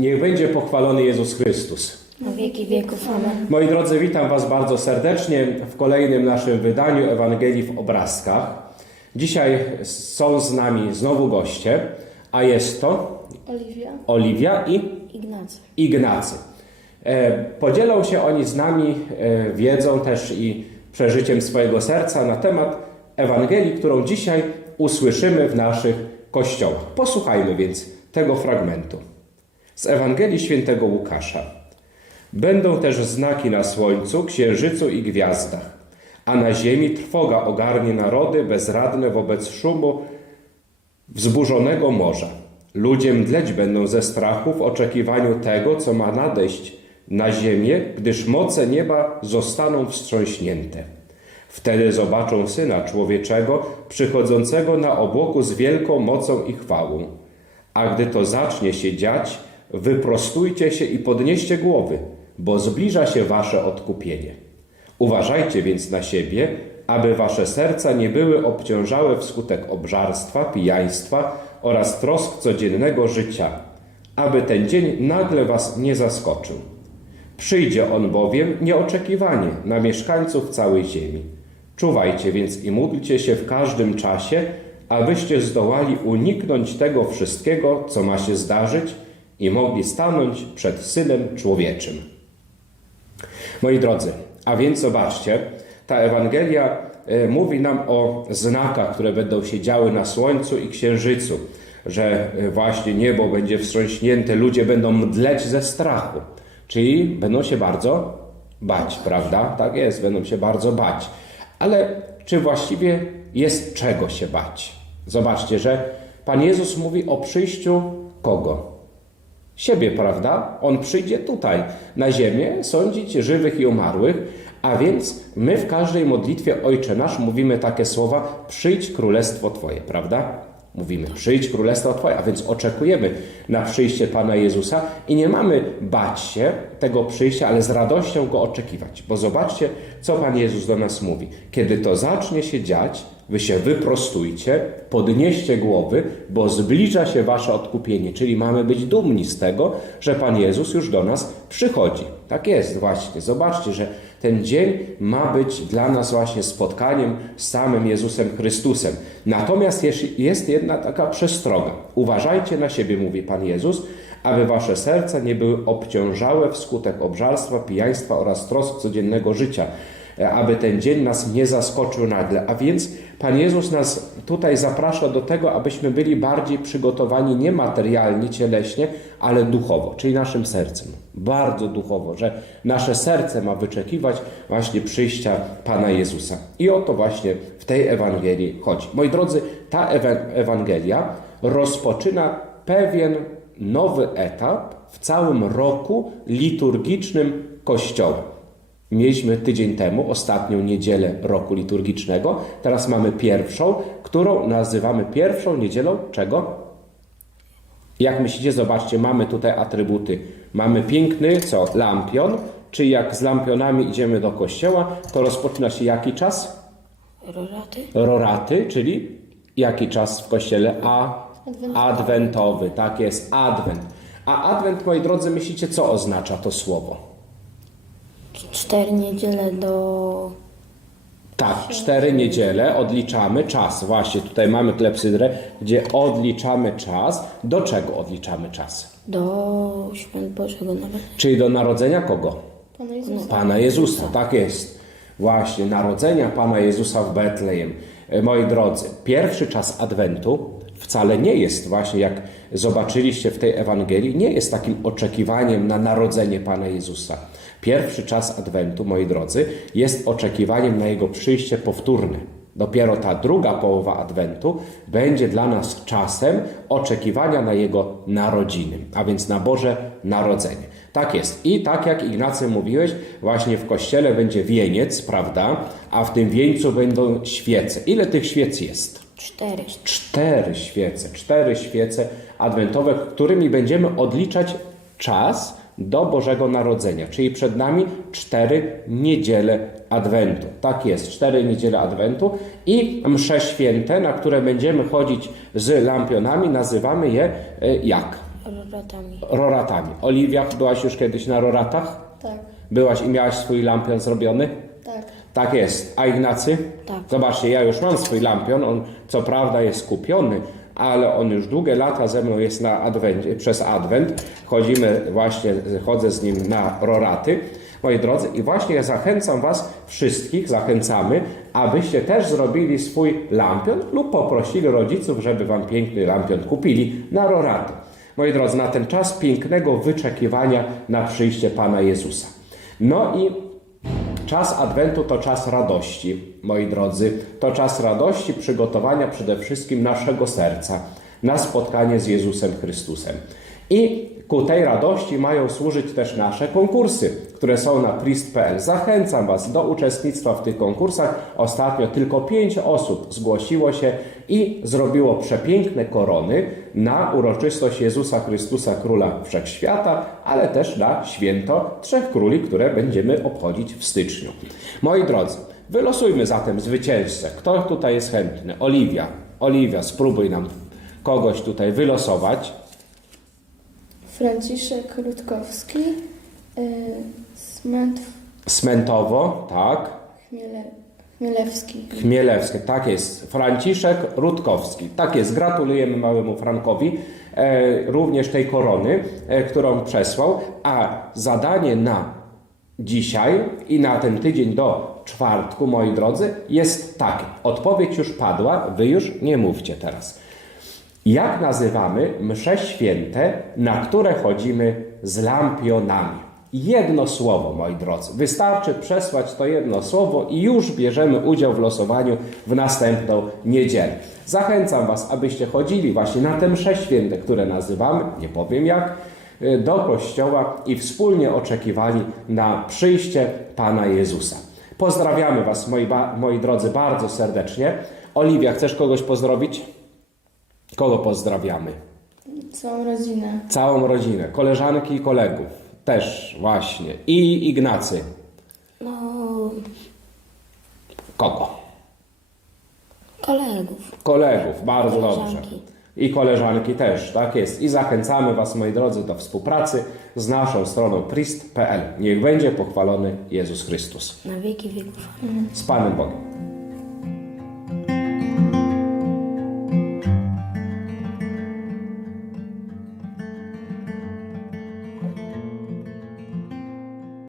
Niech będzie pochwalony Jezus Chrystus. Na wieki wieków. Amen. Moi drodzy, witam Was bardzo serdecznie w kolejnym naszym wydaniu Ewangelii w obrazkach. Dzisiaj są z nami znowu goście, a jest to Oliwia. Oliwia i Ignacy. Ignacy. E, Podzielą się oni z nami e, wiedzą też i przeżyciem swojego serca na temat Ewangelii, którą dzisiaj usłyszymy w naszych kościołach. Posłuchajmy więc tego fragmentu. Z Ewangelii świętego Łukasza. Będą też znaki na słońcu, księżycu i gwiazdach, a na ziemi trwoga ogarnie narody bezradne wobec szumu wzburzonego morza. Ludzie mdleć będą ze strachu w oczekiwaniu tego, co ma nadejść na ziemię, gdyż moce nieba zostaną wstrząśnięte. Wtedy zobaczą Syna Człowieczego przychodzącego na obłoku z wielką mocą i chwałą. A gdy to zacznie się dziać, wyprostujcie się i podnieście głowy, bo zbliża się wasze odkupienie. Uważajcie więc na siebie, aby wasze serca nie były obciążałe wskutek obżarstwa, pijaństwa oraz trosk codziennego życia, aby ten dzień nagle was nie zaskoczył. Przyjdzie on bowiem nieoczekiwanie na mieszkańców całej ziemi. Czuwajcie więc i módlcie się w każdym czasie, abyście zdołali uniknąć tego wszystkiego, co ma się zdarzyć i mogli stanąć przed Synem Człowieczym. Moi drodzy, a więc zobaczcie, ta Ewangelia e, mówi nam o znakach, które będą się działy na Słońcu i Księżycu, że e, właśnie niebo będzie wstrząśnięte, ludzie będą mdleć ze strachu, czyli będą się bardzo bać, prawda? Tak jest, będą się bardzo bać. Ale czy właściwie jest czego się bać? Zobaczcie, że Pan Jezus mówi o przyjściu kogo? Siebie, prawda? On przyjdzie tutaj, na ziemię, sądzić żywych i umarłych, a więc my w każdej modlitwie Ojcze Nasz mówimy takie słowa: przyjdź królestwo Twoje, prawda? Mówimy, przyjdź królestwo Twoje, a więc oczekujemy na przyjście Pana Jezusa i nie mamy bać się tego przyjścia, ale z radością go oczekiwać. Bo zobaczcie, co Pan Jezus do nas mówi. Kiedy to zacznie się dziać, wy się wyprostujcie, podnieście głowy, bo zbliża się wasze odkupienie. Czyli mamy być dumni z tego, że Pan Jezus już do nas przychodzi. Tak jest właśnie. Zobaczcie, że ten dzień ma być dla nas właśnie spotkaniem z samym Jezusem Chrystusem. Natomiast jest- jedna taka przestroga. Uważajcie na siebie, mówi Pan Jezus, aby wasze serca nie były obciążałe wskutek obżarstwa, pijaństwa oraz trosk codziennego życia, aby ten dzień nas nie zaskoczył nagle. A więc Pan Jezus nas tutaj zaprasza do tego, abyśmy byli bardziej przygotowani nie materialnie, cieleśnie, ale duchowo, czyli naszym sercem. Bardzo duchowo, że nasze serce ma wyczekiwać właśnie przyjścia Pana Jezusa. I o to właśnie w tej Ewangelii chodzi. Moi drodzy, ta Ewa- Ewangelia rozpoczyna pewien nowy etap w całym roku liturgicznym Kościoła. Mieliśmy tydzień temu ostatnią niedzielę roku liturgicznego, teraz mamy pierwszą, którą nazywamy pierwszą niedzielą czego? Jak myślicie, zobaczcie, mamy tutaj atrybuty. Mamy piękny, co? Lampion, czy jak z lampionami idziemy do kościoła, to rozpoczyna się jaki czas? Roraty. Roraty, czyli jaki czas w kościele? A adwentowy, tak jest, adwent. A adwent, moi drodzy, myślicie, co oznacza to słowo? Cztery niedziele do... Tak, cztery niedziele odliczamy czas. Właśnie tutaj mamy klepsydrę, gdzie odliczamy czas. Do czego odliczamy czas? do Świąt Bożego Narodzenia. Czyli do narodzenia kogo? Pana Jezusa. Pana Jezusa, tak jest. Właśnie, narodzenia Pana Jezusa w Betlejem. E, Moi drodzy, pierwszy czas Adwentu wcale nie jest właśnie, jak zobaczyliście w tej Ewangelii, nie jest takim oczekiwaniem na narodzenie Pana Jezusa. Pierwszy czas Adwentu, moi drodzy, jest oczekiwaniem na Jego przyjście powtórne. Dopiero ta druga połowa Adwentu będzie dla nas czasem oczekiwania na Jego narodziny, a więc na Boże Narodzenie. Tak jest. I tak jak Ignacy mówiłeś, właśnie w kościele będzie wieniec, prawda? A w tym wieńcu będą świece. Ile tych świec jest? Cztery. Cztery świece, cztery świece adwentowe, którymi będziemy odliczać czas do Bożego Narodzenia. Czyli przed nami cztery niedziele Adwentu. Tak jest, cztery niedziele Adwentu i msze święte, na które będziemy chodzić z lampionami, nazywamy je e, jak? Roratami. Roratami. Oliwia, byłaś już kiedyś na roratach? Tak, Byłaś i miałaś swój lampion zrobiony? tak. Tak jest. A Ignacy? Tak. Zobaczcie, ja już mam swój lampion. On co prawda jest kupiony, ale on już długie lata ze mną jest na adwencie, przez adwent. Chodzimy właśnie, chodzę z nim na roraty. Moi drodzy, i właśnie zachęcam Was wszystkich, zachęcamy, abyście też zrobili swój lampion lub poprosili rodziców, żeby Wam piękny lampion kupili na roraty. Moi drodzy, na ten czas pięknego wyczekiwania na przyjście Pana Jezusa. No i Czas Adwentu to czas radości, moi drodzy. To czas radości, przygotowania przede wszystkim naszego serca na spotkanie z Jezusem Chrystusem. I ku tej radości mają służyć też nasze konkursy, które są na prist.pl. Zachęcam Was do uczestnictwa w tych konkursach. Ostatnio tylko pięć osób zgłosiło się i zrobiło przepiękne korony na uroczystość Jezusa Chrystusa, Króla Wszechświata, ale też na święto Trzech Króli, które będziemy obchodzić w styczniu. Moi drodzy, wylosujmy zatem zwycięzcę. Kto tutaj jest chętny? Oliwia. Oliwia, spróbuj nam kogoś tutaj wylosować. Franciszek Rutkowski, y, Smęt Smentowo, tak. Chmiele, Chmielewski. Chmielewski, tak jest. Franciszek Rutkowski, tak jest. Gratulujemy małemu Frankowi e, również tej korony, e, którą przesłał. A zadanie na dzisiaj i na ten tydzień do czwartku, moi drodzy, jest takie. Odpowiedź już padła, wy już nie mówcie teraz. Jak nazywamy msze święte, na które chodzimy z lampionami? Jedno słowo, moi drodzy. Wystarczy przesłać to jedno słowo i już bierzemy udział w losowaniu w następną niedzielę. Zachęcam Was, abyście chodzili właśnie na te msze święte, które nazywamy, nie powiem jak, y, do kościoła i wspólnie oczekiwali na przyjście Pana Jezusa. Pozdrawiamy Was, moi, moi drodzy, bardzo serdecznie. Oliwia, chcesz kogoś pozdrowić? Kogo pozdrawiamy? Całą rodzinę. Całą rodzinę, koleżanki i kolegów. Też właśnie. I Ignacy. No, Kogo? kolegów. Kolegów, bardzo Koleżanki. dobrze. I koleżanki też, tak jest. I zachęcamy Was, moi drodzy, do współpracy z naszą stroną prist.pl. Niech będzie pochwalony Jezus Chrystus. Na wieki wieków. Z Panem Bogiem.